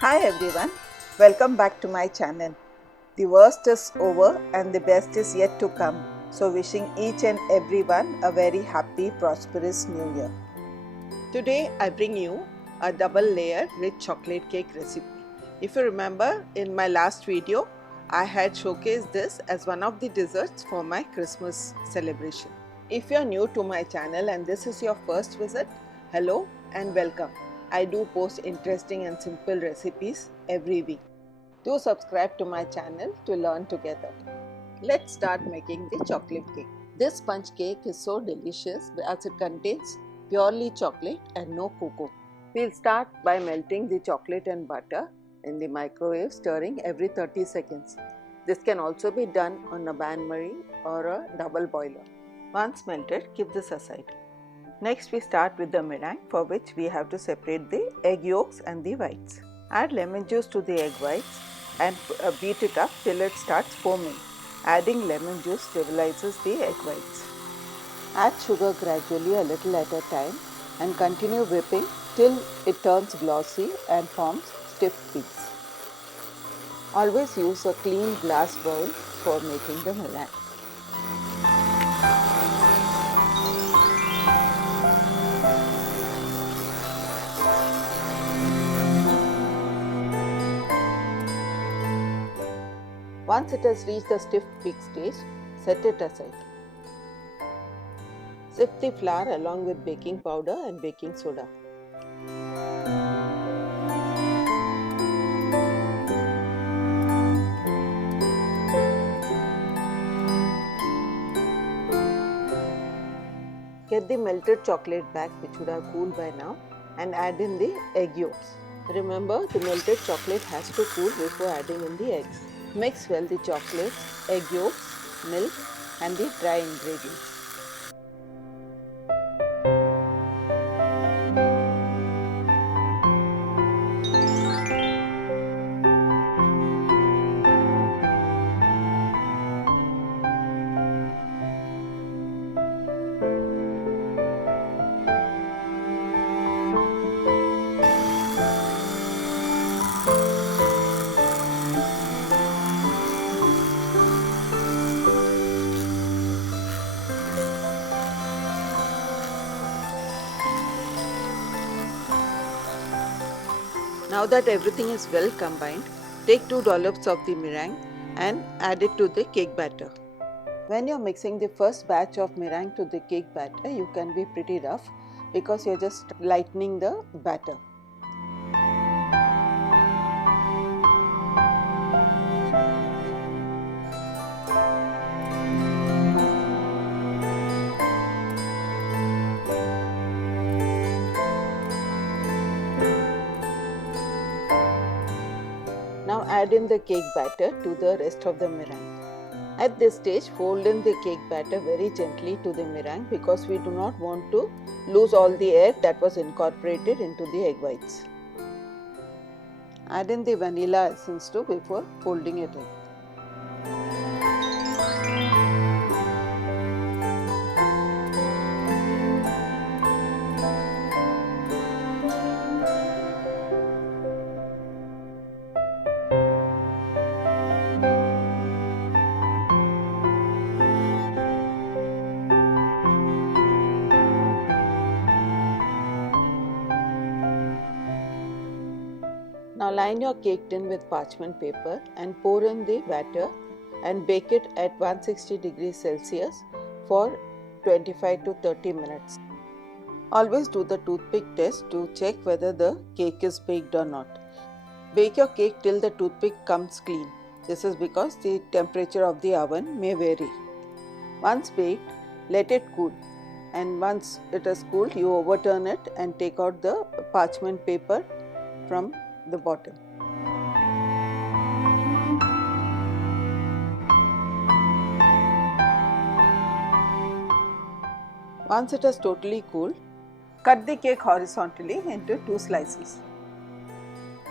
Hi everyone, welcome back to my channel. The worst is over and the best is yet to come. So wishing each and everyone a very happy, prosperous new year. Today I bring you a double layer rich chocolate cake recipe. If you remember in my last video, I had showcased this as one of the desserts for my Christmas celebration. If you are new to my channel and this is your first visit, hello and welcome. I do post interesting and simple recipes every week. Do subscribe to my channel to learn together. Let's start making the chocolate cake. This sponge cake is so delicious as it contains purely chocolate and no cocoa. We'll start by melting the chocolate and butter in the microwave, stirring every 30 seconds. This can also be done on a bain-marie or a double boiler. Once melted, keep this aside. Next we start with the meringue, for which we have to separate the egg yolks and the whites. Add lemon juice to the egg whites and beat it up till it starts foaming. Adding lemon juice stabilizes the egg whites. Add sugar gradually a little at a time and continue whipping till it turns glossy and forms stiff peaks. Always use a clean glass bowl for making the meringue. Once it has reached the stiff peak stage, set it aside. Sift the flour along with baking powder and baking soda. Get the melted chocolate back, which would have cooled by now, and add in the egg yolks. Remember, the melted chocolate has to cool before adding in the eggs. Mix well the chocolates, egg yolks, milk and the dry ingredients. Now that everything is well combined, take 2 dollops of the meringue and add it to the cake batter. When you're mixing the first batch of meringue to the cake batter, you can be pretty rough because you're just lightening the batter. Now add in the cake batter to the rest of the meringue. At this stage, fold in the cake batter very gently to the meringue because we do not want to lose all the air that was incorporated into the egg whites. Add in the vanilla essence too before folding it in. Now line your cake tin with parchment paper and pour in the batter and bake it at 160 degrees Celsius for 25 to 30 minutes. Always do the toothpick test to check whether the cake is baked or not. Bake your cake till the toothpick comes clean. This is because the temperature of the oven may vary. Once baked, let it cool, and once it is cooled, you overturn it and take out the parchment paper from the bottom. Once it has totally cooled, cut the cake horizontally into 2 slices.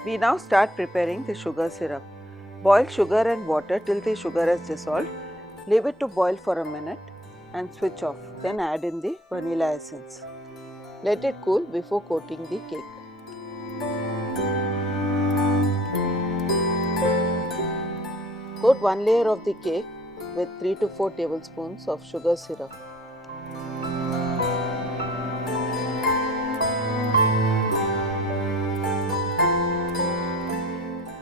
We now start preparing the sugar syrup. Boil sugar and water till the sugar has dissolved. Leave it to boil for a minute and switch off. Then add in the vanilla essence. Let it cool before coating the cake. Coat one layer of the cake with 3 to 4 tablespoons of sugar syrup.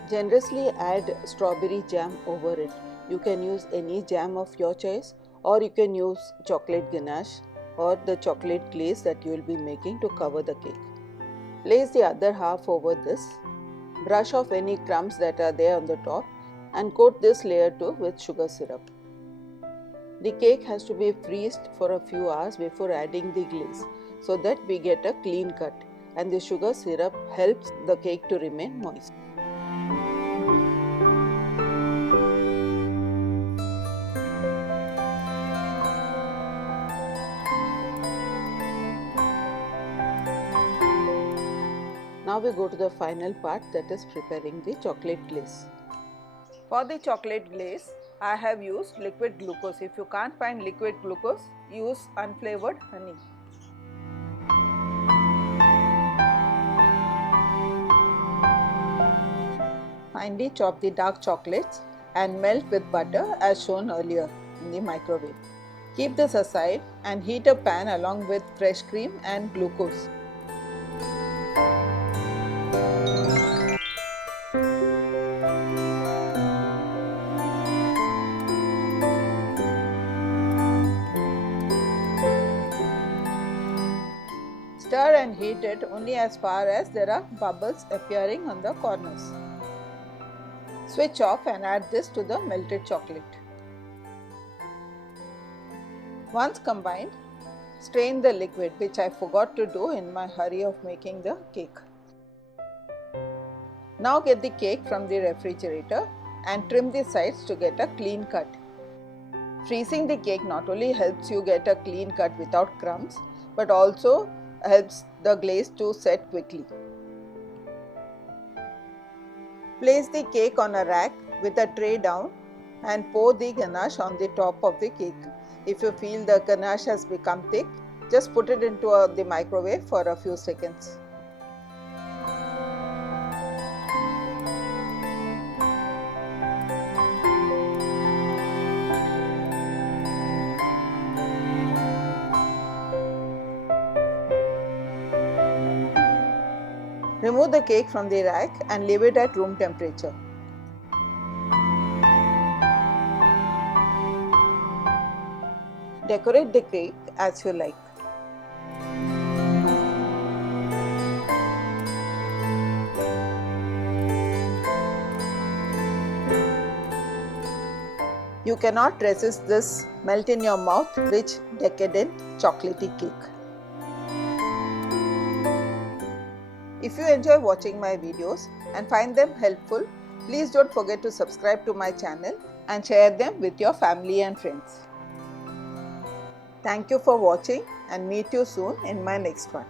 Generously add strawberry jam over it. You can use any jam of your choice, or you can use chocolate ganache or the chocolate glaze that you will be making to cover the cake. Place the other half over this. Brush off any crumbs that are there on the top and coat this layer too with sugar syrup. The cake has to be freezed for a few hours before adding the glaze so that we get a clean cut, and the sugar syrup helps the cake to remain moist. Now we go to the final part, that is preparing the chocolate glaze. For the chocolate glaze, I have used liquid glucose. If you can't find liquid glucose, use unflavored honey. Finely chop the dark chocolates and melt with butter as shown earlier in the microwave. Keep this aside and heat a pan along with fresh cream and glucose. Stir and heat it only as far as there are bubbles appearing on the corners. Switch off and add this to the melted chocolate. Once combined, strain the liquid, which I forgot to do in my hurry of making the cake. Now get the cake from the refrigerator and trim the sides to get a clean cut. Freezing the cake not only helps you get a clean cut without crumbs, but also helps the glaze to set quickly. Place the cake on a rack with a tray down and pour the ganache on the top of the cake. If you feel the ganache has become thick, just put it into the microwave for a few seconds. Remove the cake from the rack and leave it at room temperature. Decorate the cake as you like. You cannot resist this melt in your mouth, rich, decadent, chocolatey cake. If you enjoy watching my videos and find them helpful, please don't forget to subscribe to my channel and share them with your family and friends. Thank you for watching and meet you soon in my next one.